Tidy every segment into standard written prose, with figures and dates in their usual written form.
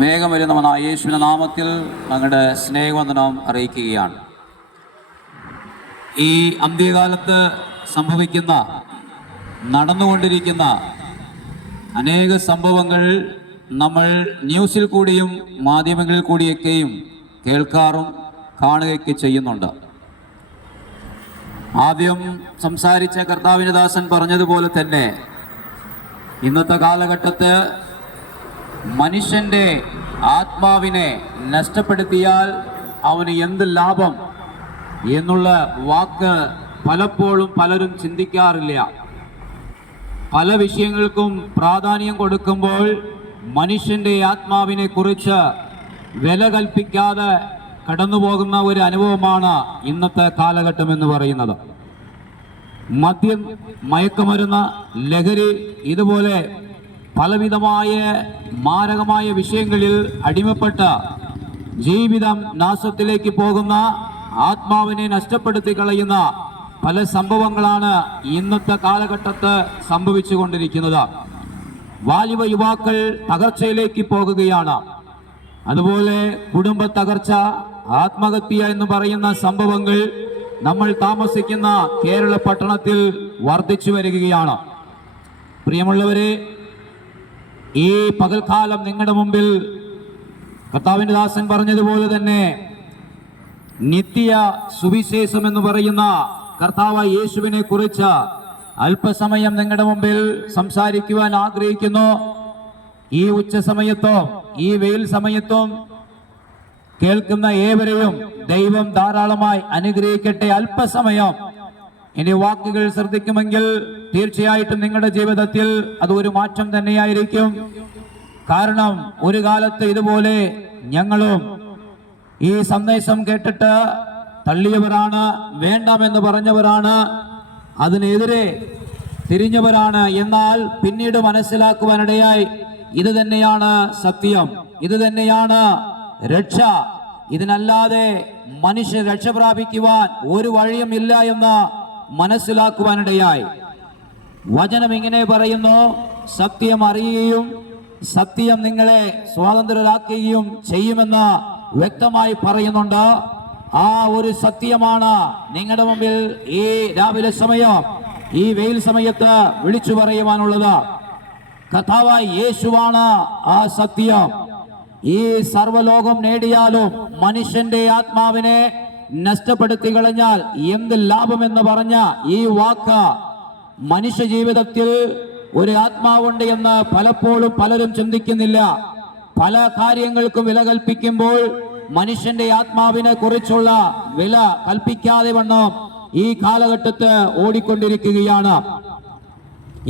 വേഗം വരുന്നവനായ യേശുവിന്റെ നാമത്തിൽ ഞങ്ങളുടെ സ്നേഹവന്ദനം അറിയിക്കുകയാണ്. ഈ അന്ത്യകാലത്ത് സംഭവിക്കുന്ന നടന്നുകൊണ്ടിരിക്കുന്ന അനേക സംഭവങ്ങൾ നമ്മൾ ന്യൂസിൽ കൂടിയും മാധ്യമങ്ങളിൽ കൂടിയൊക്കെയും കേൾക്കാറും കാണുകയൊക്കെ ചെയ്യുന്നുണ്ട്. ആദ്യം സംസാരിച്ച കർത്താവിന്റെ ദാസൻ പറഞ്ഞതുപോലെ തന്നെ ഇന്നത്തെ കാലഘട്ടത്ത് മനുഷ്യൻ്റെ ആത്മാവിനെ നഷ്ടപ്പെടുത്തിയാൽ അവന് എന്ത് ലാഭം എന്നുള്ള വാക്ക് പലപ്പോഴും പലരും ചിന്തിക്കാറില്ല. പല വിഷയങ്ങൾക്കും പ്രാധാന്യം കൊടുക്കുമ്പോൾ മനുഷ്യൻ്റെ ആത്മാവിനെ കുറിച്ച് വില കൽപ്പിക്കാതെ കടന്നുപോകുന്ന ഒരു അനുഭവമാണ് ഇന്നത്തെ കാലഘട്ടം എന്ന് പറയുന്നത്. മദ്യം, മയക്കുമരുന്ന്, ലഹരി, ഇതുപോലെ പലവിധമായ മാരകമായ വിഷയങ്ങളിൽ അടിമപ്പെട്ട ജീവിതം നാശത്തിലേക്ക് പോകുന്ന, ആത്മാവിനെ നഷ്ടപ്പെടുത്തി കളയുന്ന പല സംഭവങ്ങളാണ് ഇന്നത്തെ കാലഘട്ടത്ത് സംഭവിച്ചു കൊണ്ടിരിക്കുന്നത്. ബാലിക യുവാക്കൾ തകർച്ചയിലേക്ക് പോകുകയാണ്. അതുപോലെ കുടുംബ തകർച്ച, ആത്മഹത്യ എന്ന് പറയുന്ന സംഭവങ്ങൾ നമ്മൾ താമസിക്കുന്ന കേരള പട്ടണത്തിൽ വർദ്ധിച്ചു വരികയാണ്. പ്രിയമുള്ളവരെ, ഈ പകൽക്കാലം നിങ്ങളുടെ മുമ്പിൽ കർത്താവിന്റെ ദാസൻ പറഞ്ഞതുപോലെ തന്നെ നിത്യ സുവിശേഷം എന്ന് പറയുന്ന കർത്താവ് യേശുവിനെ കുറിച്ച് അല്പസമയം നിങ്ങളുടെ മുമ്പിൽ സംസാരിക്കുവാൻ ആഗ്രഹിക്കുന്നു. ഈ ഉച്ച സമയത്തും ഈ വെയിൽ സമയത്തും കേൾക്കുന്ന ഏവരെയും ദൈവം ധാരാളമായി അനുഗ്രഹിക്കട്ടെ. അല്പസമയം ഇനി വാക്കുകൾ ശ്രദ്ധിക്കുമെങ്കിൽ തീർച്ചയായിട്ടും നിങ്ങളുടെ ജീവിതത്തിൽ അത് ഒരു മാറ്റം തന്നെയായിരിക്കും. കാരണം ഒരു കാലത്ത് ഇതുപോലെ ഞങ്ങളും ഈ സന്ദേശം കേട്ടിട്ട് തള്ളിയവരാണ്, വേണ്ടാമെന്ന് പറഞ്ഞവരാണ്, അതിനെതിരെ തിരിഞ്ഞവരാണ്. എന്നാൽ പിന്നീട് മനസ്സിലാക്കുവാനിടയായി ഇത് തന്നെയാണ് സത്യം, ഇത് തന്നെയാണ് രക്ഷ, ഇതിനല്ലാതെ മനുഷ്യർ രക്ഷ പ്രാപിക്കുവാൻ ഒരു വഴിയും ഇല്ല എന്ന് മനസ്സിലാക്കുവാനിടയായി. വചനം ഇങ്ങനെ പറയുന്നു: സത്യം അറിയുകയും സത്യം നിങ്ങളെ സ്വാതന്ത്ര്യരാക്കുകയും ചെയ്യുമെന്ന് വ്യക്തമായി പറയുന്നുണ്ട്. ആ ഒരു സത്യമാണ് നിങ്ങളുടെ മുമ്പിൽ ഈ രാവിലെ സമയം, ഈ വെയിൽ സമയത്ത് വിളിച്ചു പറയുവാനുള്ളത്. കർത്താവായ യേശുവാണ് ആ സത്യം. ഈ സർവ്വലോകം നേടിയാലും മനുഷ്യന്റെ ആത്മാവിനെ നഷ്ടപ്പെടുത്തി കളഞ്ഞാൽ എന്ത് ലാഭമെന്ന് പറഞ്ഞ ഈ വാക്ക് മനുഷ്യ ജീവിതത്തിൽ ഒരു ആത്മാവുണ്ട് എന്ന് പലപ്പോഴും പലരും ചിന്തിക്കുന്നില്ല. പല കാര്യങ്ങൾക്കും വില കൽപ്പിക്കുമ്പോൾ മനുഷ്യന്റെ ആത്മാവിനെ കുറിച്ചുള്ള വില കൽപ്പിക്കാതെ വണ്ണം ഈ കാലഘട്ടത്ത് ഓടിക്കൊണ്ടിരിക്കുകയാണ്.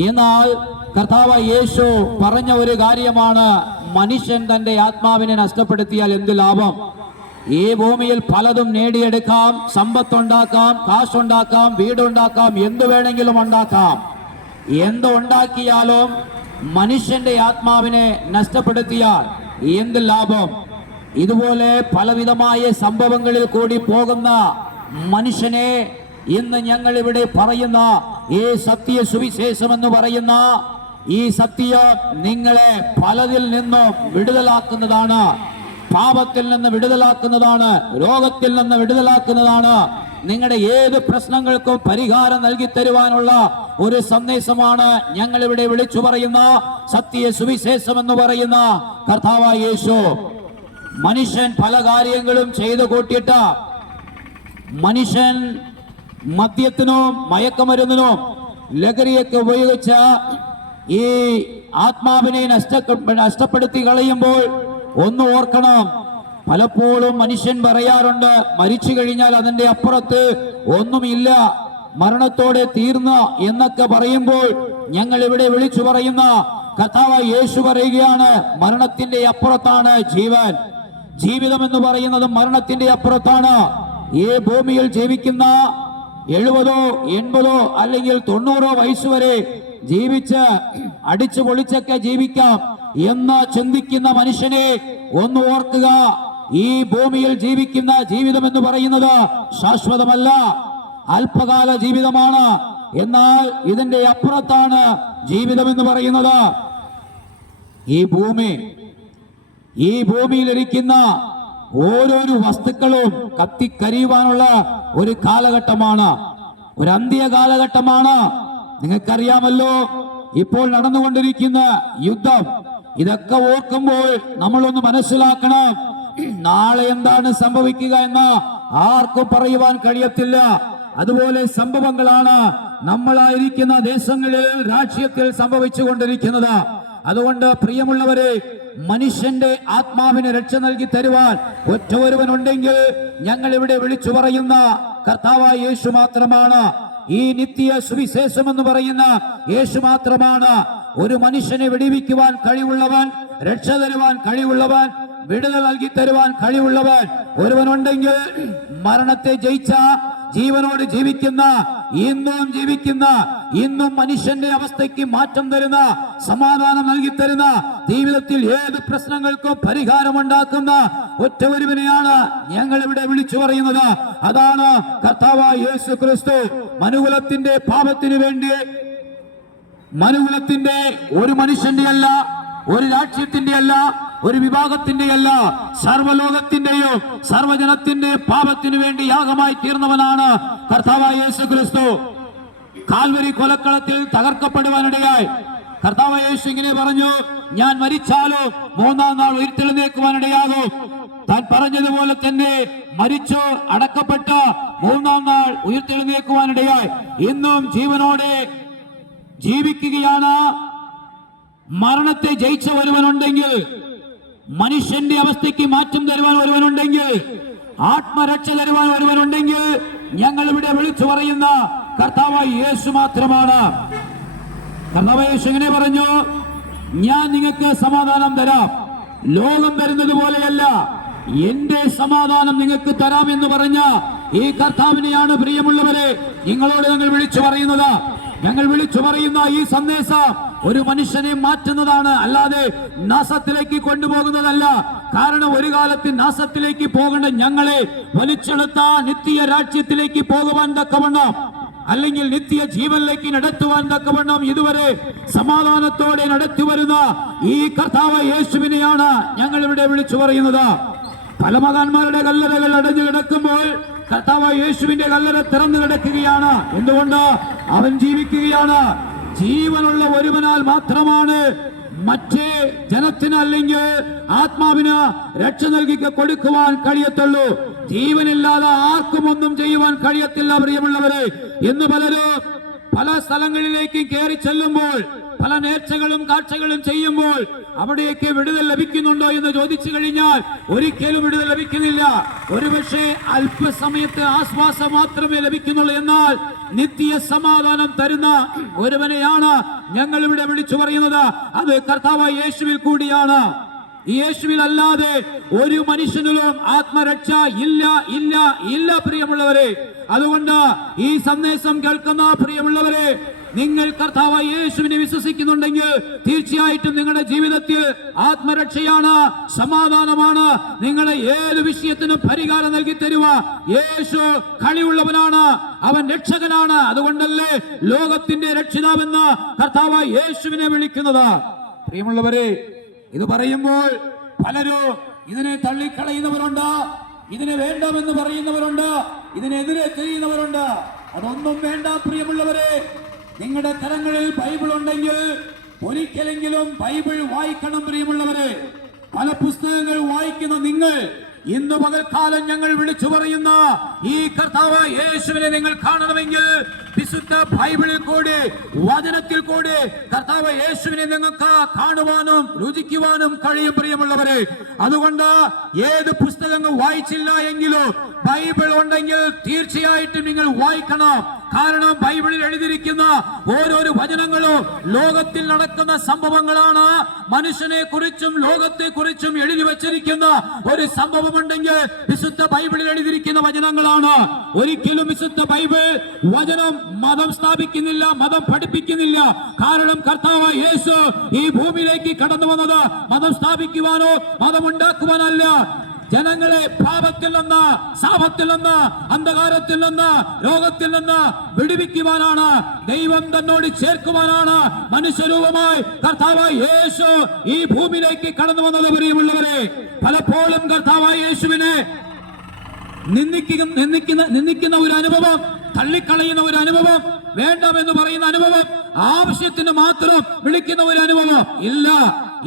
എന്നാൽ കർത്താവ് യേശു പറഞ്ഞ ഒരു കാര്യമാണ്: മനുഷ്യൻ തന്റെ ആത്മാവിനെ നഷ്ടപ്പെടുത്തിയാൽ എന്ത് ലാഭം? ഈ ഭൂമിയിൽ പലതും നേടിയെടുക്കാം, സമ്പത്തുണ്ടാക്കാം, കാശുണ്ടാക്കാം, വീടുണ്ടാക്കാം, എന്തു വേണമെങ്കിലും ഉണ്ടാക്കാം. എന്തുണ്ടാക്കിയാലും മനുഷ്യന്റെ ആത്മാവിനെ നഷ്ടപ്പെടുത്തിയാൽ എന്ത് ലാഭം? ഇതുപോലെ പലവിധമായ സംഭവങ്ങളിൽ കൂടി പോകുന്ന മനുഷ്യനെ ഇന്ന് ഞങ്ങൾ ഇവിടെ പറയുന്ന ഈ സത്യ സുവിശേഷം എന്ന് പറയുന്ന ഈ സത്യം നിങ്ങളെ പലതിൽ നിന്നും വിടുതലാക്കുന്നതാണ്. പാപത്തിൽ നിന്ന് വിടുതലാക്കുന്നതാണ്, രോഗത്തിൽ നിന്ന് വിടുതലാക്കുന്നതാണ്. നിങ്ങളുടെ ഏത് പ്രശ്നങ്ങൾക്കും പരിഹാരം നൽകി തരുവാനുള്ള ഒരു സന്ദേശമാണ് ഞങ്ങൾ ഇവിടെ വിളിച്ചു പറയുന്ന സത്യ സുവിശേഷം എന്ന് പറയുന്ന കർത്താവായ യേശു. മനുഷ്യൻ പല കാര്യങ്ങളും ചെയ്തു കൂട്ടിയിട്ട് മനുഷ്യൻ മദ്യത്തിനും മയക്കുമരുന്നിനും ലഹരിയൊക്കെ ഉപയോഗിച്ച ഈ ആത്മാവിനെ നഷ്ടപ്പെടുത്തി കളയുമ്പോൾ ഒന്ന് ഓർക്കണം. പലപ്പോഴും മനുഷ്യൻ പറയാറുണ്ട്, മരിച്ചു കഴിഞ്ഞാൽ അതിന്റെ അപ്പുറത്ത് ഒന്നുമില്ല, മരണത്തോടെ തീർന്ന എന്നൊക്കെ പറയുമ്പോൾ ഞങ്ങൾ ഇവിടെ വിളിച്ചു പറയുന്ന കർത്താവായ യേശു പറയുകയാണ്: മരണത്തിന്റെ അപ്പുറത്താണ് ജീവൻ. ജീവിതം എന്ന് പറയുന്നത് മരണത്തിന്റെ അപ്പുറത്താണ്. ഈ ഭൂമിയിൽ ജീവിക്കുന്ന 70 80 അല്ലെങ്കിൽ 90 വയസ്സുവരെ ജീവിച്ച് അടിച്ചു പൊളിച്ചൊക്കെ ജീവിക്കാം എന്ന് ചിന്തിക്കുന്ന മനുഷ്യനെ ഒന്ന് ഓർക്കുക. ഈ ഭൂമിയിൽ ജീവിക്കുന്ന ജീവിതം എന്ന് പറയുന്നത് ശാശ്വതമല്ല, അല്പകാല ജീവിതമാണ്. എന്നാൽ ഇതിന്റെ അപ്പുറത്താണ് ജീവിതം എന്ന് പറയുന്നത്. ഈ ഭൂമി ഈ ഭൂമിയിലിരിക്കുന്ന ഓരോരോ വസ്തുക്കളും കത്തിക്കരിയുവാനുള്ള ഒരു കാലഘട്ടമാണ്, ഒരു അന്ത്യ കാലഘട്ടമാണ്. നിങ്ങൾക്കറിയാമല്ലോ ഇപ്പോൾ നടന്നുകൊണ്ടിരിക്കുന്ന യുദ്ധം. ഇതൊക്കെ ഓർക്കുമ്പോൾ നമ്മളൊന്ന് മനസ്സിലാക്കണം, നാളെ എന്താണ് സംഭവിക്കുക എന്ന് ആർക്കും പറയുവാൻ കഴിയത്തില്ല. അതുപോലെ സംഭവങ്ങളാണ് നമ്മളായിരിക്കുന്ന ദേശങ്ങളിൽ രാഷ്ട്രീയത്തിൽ സംഭവിച്ചു കൊണ്ടിരിക്കുന്നത്. അതുകൊണ്ട് പ്രിയമുള്ളവരെ, മനുഷ്യന്റെ ആത്മാവിന് രക്ഷ നൽകി തരുവാൻ ഒറ്റ ഒരുവനുണ്ടെങ്കിൽ ഞങ്ങൾ ഇവിടെ വിളിച്ചു പറയുന്ന കർത്താവായ യേശു മാത്രമാണ്. ഈ നിത്യ സുവിശേഷം എന്ന് പറയുന്ന യേശു മാത്രമാണ്. ഒരു മനുഷ്യനെ വിടുവിക്കുവാൻ കഴിവുള്ളവൻ, രക്ഷ തരുവാൻ കഴിവുള്ളവൻ, വിടുതൽ നൽകി തരുവാൻ കഴിവുള്ളവൻ ഒരുവനുണ്ടെങ്കിൽ മരണത്തെ ജയിച്ച, ജീവനോട് ജീവിക്കുന്ന, ഇന്നും ജീവിക്കുന്ന, ഇന്നും മനുഷ്യന്റെ അവസ്ഥയ്ക്ക് മാറ്റം തരുന്ന, സമാധാനം നൽകി തരുന്ന, ജീവിതത്തിൽ ഏത് പ്രശ്നങ്ങൾക്കും പരിഹാരമുണ്ടാക്കുന്ന ഒറ്റ ഒരുവനെയാണ് ഞങ്ങൾ ഇവിടെ വിളിച്ചു പറയുന്നത്. അതാണ് കർത്താവായ യേശു ക്രിസ്തു. മനുകുലത്തിന്റെ പാപത്തിന് വേണ്ടി, മനുകുലത്തിന്റെ ഒരു മനുഷ്യന്റെ അല്ല, ഒരു രാഷ്ട്രീയത്തിന്റെ അല്ല, ഒരു വിഭാഗത്തിന്റെ അല്ല, സർവ്വലോകത്തിന്റെയും സർവ്വജനത്തിന്റെ പാപത്തിനു വേണ്ടി യാഗമായി തീർന്നവനാണ് കർത്താവായ യേശു ക്രിസ്തു. കാൽവരി കൊലക്കളത്തിൽ തകർക്കപ്പെടുവാനിടയായി കർത്താവായ യേശു ഇങ്ങനെ പറഞ്ഞു, ഞാൻ മരിച്ചാലും മൂന്നാം നാൾ ഉയർത്തെഴുന്നേൽക്കുവാനിടയാകും. താൻ പറഞ്ഞതുപോലെ തന്നെ മരിച്ചു അടക്കപ്പെട്ട മൂന്നാം നാൾ ഉയർത്തെഴുന്നേൽക്കുവാനിടയായി ഇന്നും ജീവനോടെ ജീവിക്കുകയാണ്. മരണത്തെ ജയിച്ച ഒരുവനുണ്ടെങ്കിൽ, മനുഷ്യന്റെ അവസ്ഥയ്ക്ക് മാറ്റം തരുവാൻ ഒരുവനുണ്ടെങ്കിൽ, ആത്മരക്ഷ തരുവാൻ ഒരുവനുണ്ടെങ്കിൽ ഞങ്ങൾ ഇവിടെ വിളിച്ചു പറയുന്ന കർത്താവായ യേശു മാത്രമാണ്. കർത്താവായ യേശു ഇങ്ങനെ പറഞ്ഞു, ഞാൻ നിങ്ങൾക്ക് സമാധാനം തരാം, ലോകം തരുന്നത് പോലെയല്ല, എന്റെ സമാധാനം നിങ്ങൾക്ക് തരാമെന്ന് പറഞ്ഞ ഈ കർത്താവിനെയാണ് പ്രിയമുള്ളവരെ നിങ്ങളോട് ഞങ്ങൾ വിളിച്ചു പറയുന്നത്. ഞങ്ങൾ വിളിച്ചു പറയുന്ന ഈ സന്ദേശം ഒരു മനുഷ്യനെ മാറ്റുന്നതാണ്, അല്ലാതെ നാശത്തിലേക്ക് കൊണ്ടുപോകുന്നതല്ല. കാരണം ഒരു കാലത്ത് നാശത്തിലേക്ക് പോകേണ്ട ഞങ്ങളെ വലിച്ചെടുത്ത നിത്യ രാജ്യത്തിലേക്ക് പോകുവാൻ തക്കവണ്ണം, അല്ലെങ്കിൽ നിത്യ ജീവനിലേക്ക് നടത്തുവാൻ തക്കവണ്ണം ഇതുവരെ സമാധാനത്തോടെ നടത്തി വരുന്ന ഈ കർത്താവ് യേശുവിനെയാണ് ഞങ്ങൾ ഇവിടെ വിളിച്ചു പറയുന്നത്. പല മഹാന്മാരുടെ കല്ലറകൾ അടഞ്ഞു കിടക്കുമ്പോൾ കർത്താവ് യേശുവിന്റെ കല്ലറ തുറന്നു കിടക്കുകയാണ്. എന്തുകൊണ്ട്? അവൻ ജീവിക്കുകയാണ്. ജീവനുള്ള ഒരുവനാൽ മാത്രമാണ് മറ്റേ ജനത്തിന് അല്ലെങ്കിൽ ആത്മാവിന് രക്ഷ നൽകി കൊടുക്കുവാൻ കഴിയത്തുള്ളൂ. ജീവനില്ലാതെ ആർക്കും ഒന്നും ചെയ്യുവാൻ കഴിയത്തില്ല. പ്രിയമുള്ളവരെ, ഇന്ന് പലരും പല സ്ഥലങ്ങളിലേക്ക് കയറി ചെല്ലുമ്പോൾ, പല നേർച്ചകളും കാഴ്ചകളും ചെയ്യുമ്പോൾ അവിടെയൊക്കെ വിടുതൽ ലഭിക്കുന്നുണ്ടോ എന്ന് ചോദിച്ചു കഴിഞ്ഞാൽ ഒരിക്കലും വിടുതൽ ലഭിക്കുന്നില്ല. ഒരുപക്ഷെ അല്പസമയത്ത് ആശ്വാസം മാത്രമേ ലഭിക്കുന്നുള്ളൂ. എന്നാൽ നിത്യ സമാധാനം തരുന്ന ഒരുവനെയാണ് ഞങ്ങൾ ഇവിടെ വിളിച്ചു പറയുന്നത്. അത് കർത്താവായ യേശുവിൽ കൂടിയാണ്. ഈ യേശുവിൽ അല്ലാതെ ഒരു മനുഷ്യനിലും ആത്മരക്ഷ ഇല്ല, ഇല്ല, ഇല്ല പ്രിയമുള്ളവരെ. അതുകൊണ്ട് ഈ സന്ദേശം കേൾക്കുന്ന പ്രിയമുള്ളവരെ, നിങ്ങൾ കർത്താവായ യേശുവിനെ വിശ്വസിക്കുന്നുണ്ടെങ്കിൽ തീർച്ചയായിട്ടും നിങ്ങളുടെ ജീവിതത്തിൽ ആത്മരക്ഷയാണ്, സമാധാനമാണ്. നിങ്ങളെ ഏത് വിഷയത്തിനും പരിഹാരം നൽകി തരുക യേശു കഴിവുള്ളവനാണ്, അവൻ രക്ഷകനാണ്. അതുകൊണ്ടല്ലേ ലോകത്തിന്റെ രക്ഷിതാവെന്ന് കർത്താവായ യേശുവിനെ വിളിക്കുന്നത്. പ്രിയമുള്ളവരെ, ഇത് പറയുമ്പോൾ പലരും ഇതിനെ തള്ളിക്കളയുന്നവരുണ്ട്, ഇതിനെ വേണ്ടാമെന്ന് പറയുന്നവരുണ്ട്, ഇതിനെതിരെ ചെയ്യുന്നവരുണ്ട്. അതൊന്നും വേണ്ട പ്രിയമുള്ളവരെ. നിങ്ങളുടെ കരങ്ങളിൽ ബൈബിൾ ഉണ്ടെങ്കിൽ ഒരിക്കലെങ്കിലും ബൈബിൾ വായിക്കണം പ്രിയമുള്ളവരെ. പല പുസ്തകങ്ങൾ വായിക്കുന്ന നിങ്ങൾ ഇന്ന് പകൽക്കാലം ഞങ്ങൾ വിളിച്ചു പറയുന്ന ഈ കർത്താവ് യേശുവിനെ നിങ്ങൾ കാണണമെങ്കിൽ വിശുദ്ധ ബൈബിളിൽ കൂടി, വചനത്തിൽ കൂടി കർത്താവ് യേശുവിനെ നിങ്ങൾക്ക് കാണുവാനും രുചിക്കുവാനും കഴിയും പ്രിയമുള്ളവരെ. അതുകൊണ്ട് ഏത് പുസ്തകങ്ങൾ വായിച്ചില്ല എങ്കിലും ബൈബിൾ ഉണ്ടെങ്കിൽ തീർച്ചയായിട്ടും നിങ്ങൾ വായിക്കണം. കാരണം ബൈബിളിൽ എഴുതിയിരിക്കുന്ന ഓരോരോ വചനങ്ങളും ലോകത്തിൽ നടക്കുന്ന സംഭവങ്ങളാണ്. മനുഷ്യനെ കുറിച്ചും ലോകത്തെ കുറിച്ചും എഴുതി വച്ചിരിക്കുന്ന ഒരു സംഭവമുണ്ടെങ്കിൽ വിശുദ്ധ ബൈബിളിൽ എഴുതിയിരിക്കുന്ന വചനങ്ങളാണ്. ഒരിക്കലും വിശുദ്ധ ബൈബിൾ വചനം മതം സ്ഥാപിക്കുന്നില്ല, മതം പഠിപ്പിക്കുന്നില്ല. കാരണം കർത്താവ് യേശു ഈ ഭൂമിയിലേക്ക് കടന്നു വന്നത് മതം സ്ഥാപിക്കുവാനോ മതം ഉണ്ടാക്കുവാനല്ല. ജനങ്ങളെ പാപത്തിൽ നിന്ന്, ശാപത്തിൽ നിന്ന്, അന്ധകാരത്തിൽ നിന്ന്, രോഗത്തിൽ നിന്ന് വിടുവിക്കുവാനാണ്, ദൈവം തന്നോട് ചേർക്കുവാനാണ് മനുഷ്യരൂപമായി കർത്താവായ യേശു ഈ ഭൂമിയിലേക്ക് കടന്നു വന്നത്. പ്രിയമുള്ളവരെ, പലപ്പോഴും കർത്താവായ യേശുവിനെ നിന്ദിക്കുന്ന ഒരു അനുഭവം, തള്ളിക്കളയുന്ന ഒരു അനുഭവം, വേണ്ടെന്ന് പറയുന്ന അനുഭവം, ആവശ്യത്തിന് മാത്രം വിളിക്കുന്ന ഒരു അനുഭവം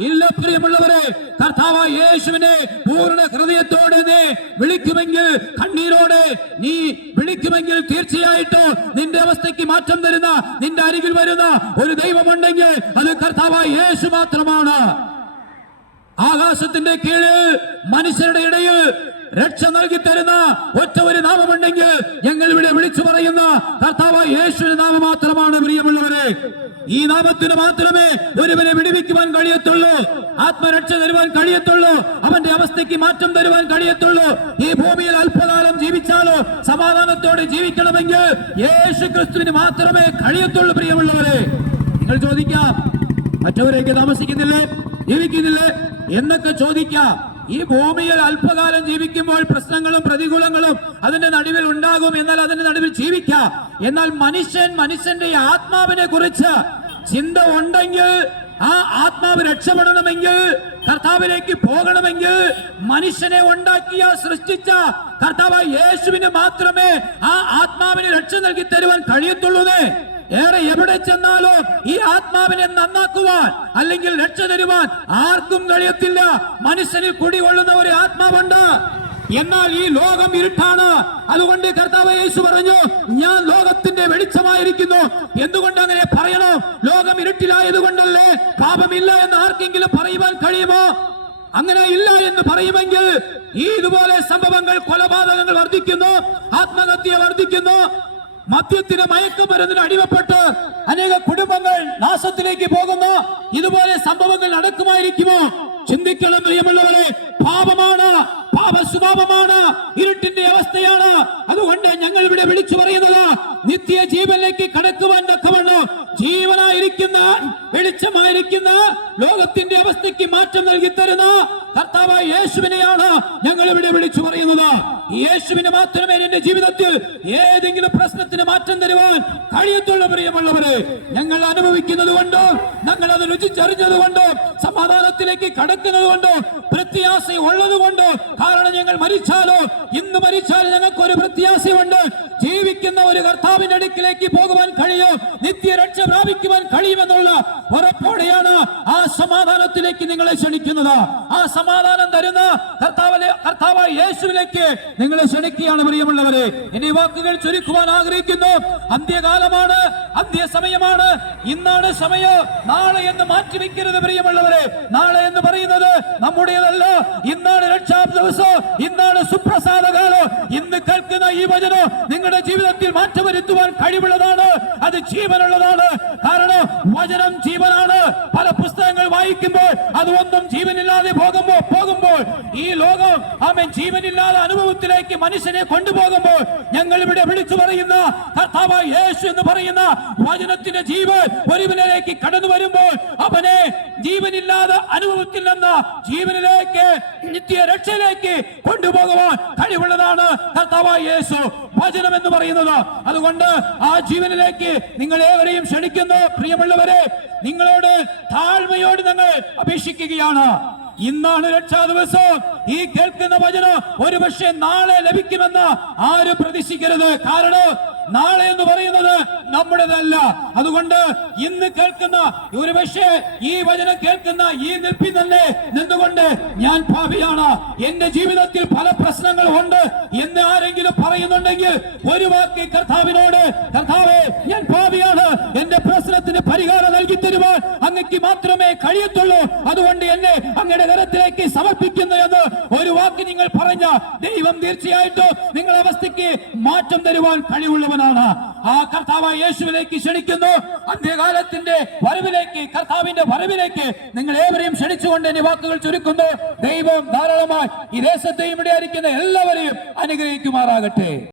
ഇല്ല പ്രിയമുള്ളവരെ. കർത്താവായ യേശുവിനെ പൂർണ്ണ ഹൃദയത്തോടെ നീ വിളിക്കുമെങ്കിൽ, കണ്ണീരോടെ നീ വിളിക്കുമെങ്കിൽ, തീർച്ചയായിട്ടും നിന്റെ അവസ്ഥയ്ക്ക് മാറ്റം തരുന്ന, നിന്റെ അരികിൽ വരുന്ന ഒരു ദൈവമുണ്ടെങ്കിൽ അത് കർത്താവായ യേശു മാത്രമാണ്. ആകാശത്തിന്റെ കീഴിൽ മനുഷ്യരുടെ ഇടയിൽ രക്ഷ നൽകി തരുന്ന ഒറ്റ ഒരു നാമമുണ്ടെങ്കിൽ ഞങ്ങൾ ഇവിടെ വിളിച്ചു പറയുന്ന കർത്താവായ യേശുവിന്റെ നാമം മാത്രമാണ്. പ്രിയമുള്ളവരെ, ഈ നാമത്തിന് മാത്രമേ ഒരുവനെ വിടുവിക്കുവാൻ കഴിയത്തുള്ളൂ, ആത്മരക്ഷ തരുവാൻ കഴിയത്തുള്ളൂ, അവന്റെ അവസ്ഥയ്ക്ക് മാറ്റം തരുവാൻ കഴിയത്തുള്ളൂ. ഈ ഭൂമിയിൽ അല്പകാലം ജീവിച്ചാലോ സമാധാനത്തോടെ ജീവിക്കണമെങ്കിൽ യേശു ക്രിസ്തുവിന് മാത്രമേ കഴിയത്തുള്ളൂ. പ്രിയമുള്ളവരെ, നിങ്ങൾ ചോദിക്കാം, മറ്റവരേക്ക് താമസിക്കുന്നില്ലേ, ജീവിക്കുന്നില്ലേ എന്നൊക്കെ ചോദിക്കാം. ഈ ഭൂമിയിൽ അല്പകാലം ജീവിക്കുമ്പോൾ പ്രശ്നങ്ങളും പ്രതികൂലങ്ങളും അതിന്റെ നടുവിൽ ഉണ്ടാകും. എന്നാൽ അതിന്റെ നടുവിൽ ജീവിക്കാം. എന്നാൽ മനുഷ്യന്റെ ആത്മാവിനെ കുറിച്ച് ചിന്ത ഉണ്ടെങ്കിൽ, ആ ആത്മാവ് രക്ഷപ്പെടണമെങ്കിൽ, കർത്താവിലേക്ക് പോകണമെങ്കിൽ, മനുഷ്യനെ ഉണ്ടാക്കിയ സൃഷ്ടിച്ച കർത്താവായ യേശുവിന് മാത്രമേ ആ ആത്മാവിന് രക്ഷ നൽകി തരുവാൻ കഴിയത്തുള്ളൂ. ഏറെ എവിടെ ചെന്നാലും ഈ ആത്മാവിനെ നന്നാക്കുവാൻ അല്ലെങ്കിൽ രക്ഷ തരുവാൻ ആർക്കും കഴിയത്തില്ല. മനുഷ്യനിൽ കുടികൊള്ളുന്ന ഒരു ആത്മാവുണ്ട്. എന്നാൽ ഈ ലോകം ഇരുട്ടാണ്. അതുകൊണ്ട് കർത്താവ് യേശു പറഞ്ഞു, ഞാൻ ലോകത്തിന്റെ വെളിച്ചമായിരിക്കുന്നു. എന്തുകൊണ്ട് അങ്ങനെ പറയണം? ലോകം ഇരുട്ടിലായതുകൊണ്ടല്ലേ? പാപമില്ല എന്ന് ആർക്കെങ്കിലും പറയുവാൻ കഴിയുമോ? അങ്ങനെ ഇല്ല എന്ന് പറയുമെങ്കിൽ ഈ ഇതുപോലെ സംഭവങ്ങൾ, കൊലപാതകങ്ങൾ വർദ്ധിക്കുന്നു, ആത്മഹത്യ വർദ്ധിക്കുന്നു, മദ്യത്തിന്, മയക്കുമരുന്നിന് അടിമപ്പെട്ട് അനേക കുടുംബങ്ങൾ നാശത്തിലേക്ക് പോകുന്നു. ഇതുപോലെ സംഭവങ്ങൾ നടക്കുമായിരിക്കുമോ? ചിന്തിക്കണം പ്രിയമുള്ളവരെ. പാപമാണ്, പാപ സ്വഭാവമാണ്, ഇരുട്ടിന്റെ അവസ്ഥയാണ്. അതുകൊണ്ട് ഞങ്ങൾ ഇവിടെ വിളിച്ചു പറയുന്നത്, നിത്യ ജീവനിലേക്ക് കടക്കുവാൻ തക്കവണ്ണം ജീവനായിരിക്കുന്ന, വെളിച്ചമായിരിക്കുന്ന, ലോകത്തിന്റെ അവസ്ഥയ്ക്ക് മാറ്റം നൽകി തരുന്ന കർത്താവായ യേശുവിനെയാണ് ഞങ്ങൾ ഇവിടെ വിളിച്ചു പറയുന്നത്. യേശുവിന് മാത്രമേ എന്റെ ജീവിതത്തിൽ ഏതെങ്കിലും പ്രശ്നത്തിന് മാറ്റം തരുവാൻ കഴിയത്തുള്ളൂ. പ്രിയമുള്ളവരെ, ഞങ്ങൾ അനുഭവിക്കുന്നത് കൊണ്ടോ, ഞങ്ങൾ അത് രുചിച്ചറിഞ്ഞത് കൊണ്ടോ, സമാധാനത്തിലേക്ക് കടക്കുന്നത് കൊണ്ടോ, പ്രത്യാശ ഉള്ളത് കൊണ്ടോ, കാരണം ഞങ്ങൾ മരിച്ചാലോ, ഇന്ന് മരിച്ചാൽ ഞങ്ങൾക്ക് ഒരു പ്രത്യാശയുണ്ട്. ജീവിക്കുന്ന ഒരു കർത്താവിന്റെ അടുക്കിലേക്ക് പോകുവാൻ കഴിയും, നിത്യരക്ഷ പ്രാപിക്കുവാൻ കഴിയുമെന്നുള്ള ഉറപ്പോടെയാണ് ആ സമാധാനത്തിലേക്ക് നിങ്ങളെ ക്ഷണിക്കുന്നത്. ആ സമാധാനം തരുന്ന കർത്താവായ യേശുവിലേക്ക് നിങ്ങളെ ക്ഷണിക്കുകയാണ്. പ്രിയമുള്ളവരെ, ഇനി വാക്കുകൾ ചുരുക്കുവാൻ ആഗ്രഹിക്കുന്നു. അന്ത്യകാലമാണ്, അന്ത്യസമയമാണ്. ഇന്നാണ് സമയം, നാളെ എന്ന് മാറ്റിവെക്കരുത്. പ്രിയമുള്ളവരെ, നാളെ എന്ന് പറയുന്നത് നമ്മുടേതല്ല. ഇന്നാണ് രക്ഷാ ദിവസം, ഇന്നാണ് സുപ്രസാദ കാലം. ഇന്ന് കേൾക്കുന്ന ഈ വചനം നിങ്ങളുടെ ജീവിതത്തിൽ മാറ്റം വരുത്തുവാൻ കഴിവുള്ളതാണ്, അത് ജീവനുള്ളതാണ്. കാരണം വചനം ജീവനാണ്. പല പുസ്തകങ്ങൾ വായിക്കുമ്പോൾ അത് ഒന്നും ജീവനില്ലാതെ പോകുമ്പോൾ ഈ ലോകം ജീവനില്ലാതെ അനുഭവത്തിലേക്ക് മനുഷ്യനെ കൊണ്ടുപോകുമ്പോൾ ഞങ്ങൾ ഇവിടെ വിളിച്ചു പറയുന്ന കർത്താവായ യേശു എന്ന് പറയുന്ന വചനത്തിന്റെ ജീവൻ ഒരുവനിലേക്ക് കടന്നു വരുമ്പോൾ അവനെ ജീവനില്ലാതെ അനുഭവത്തിൽ നിന്ന് ജീവനിലേക്ക്, നിത്യ രക്ഷയിലേക്ക് കൊണ്ടുപോകുവാൻ കഴിവുള്ളതാണ് കർത്താവായ യേശു, വചനം എന്ന് പറയുന്നത്. അതുകൊണ്ട് ആ ജീവനിലേക്ക് നിങ്ങൾ ഏവരെയും ക്ഷണിക്കുന്നു. പ്രിയമുള്ളവരെ, നിങ്ങളോട് താഴ്മയോട് ഞങ്ങൾ അപേക്ഷിക്കുകയാണ്. ഇന്നാണ് രക്ഷാ ദിവസം. ഈ കേൾക്കുന്ന വചനം ഒരുപക്ഷെ നാളെ ലഭിക്കുമെന്ന് ആരും പ്രതീക്ഷിക്കരുത്. കാരണം നാളെ എന്ന് പറയുന്നത് നമ്മുടേതല്ല. അതുകൊണ്ട് ഇന്ന് കേൾക്കുന്ന, ഒരുപക്ഷെ ഈ വചനം കേൾക്കുന്ന ഈ നിൽപ്പിൽ തന്നെ നിന്നുകൊണ്ട് ഞാൻ പാപിയാണ്, എന്റെ ജീവിതത്തിൽ പല പ്രശ്നങ്ങളും ഉണ്ട് എന്ന് ആരെങ്കിലും പറയുന്നുണ്ടെങ്കിൽ ഒരു വാക്ക് കർത്താവിനോട്, കർത്താവേ ഞാൻ പാപിയാണ്, എന്റെ പ്രശ്നത്തിന് പരിഹാരം നൽകി തരുവാൻ അങ്ങക്ക് മാത്രമേ കഴിയത്തുള്ളൂ, അതുകൊണ്ട് എന്നെ അങ്ങയുടെ കരത്തിലേക്ക് സമർപ്പിക്കുന്നു എന്ന് ഒരു വാക്ക് നിങ്ങൾ പറഞ്ഞ ദൈവം തീർച്ചയായിട്ടും നിങ്ങളുടെ അവസ്ഥയ്ക്ക് മാറ്റം തരുവാൻ കഴിവുള്ളവനാണ്. ആ കർത്താവായ യേശുവിലേക്ക് ക്ഷണിക്കുന്നു. അന്ത്യകാലത്തിന്റെ വരവിലേക്ക്, കർത്താവിന്റെ വരവിലേക്ക് നിങ്ങൾ ഏവരെയും ക്ഷണിച്ചുകൊണ്ട് എന്റെ വാക്കുകൾ ചുരുക്കുന്നു. ദൈവം ധാരാളമായി ഈ ദേശത്തെയും ഇവിടെ ആയിരിക്കുന്ന എല്ലാവരെയും അനുഗ്രഹിക്കുമാറാകട്ടെ.